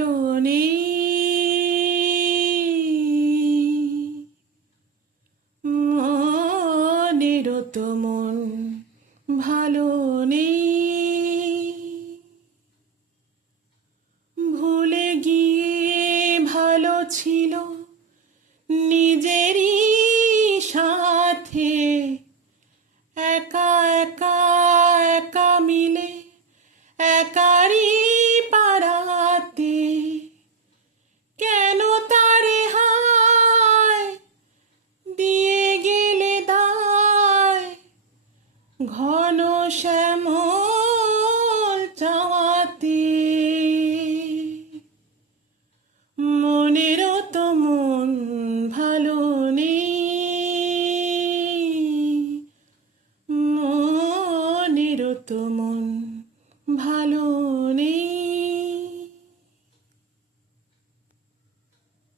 ভালো নেই, মনেরও তো মন ভালো নেই। ভুলে গিয়ে ভালো ছিল নিজেরই সাথে, একা একা একা মিলে একারই পাড়াতে। কেন তারে হায় দিয়ে গেলে দায়, ঘন শ্যামল চাওয়াতে। মনেরও তো মন ভালো নেই, মনেরও তো মন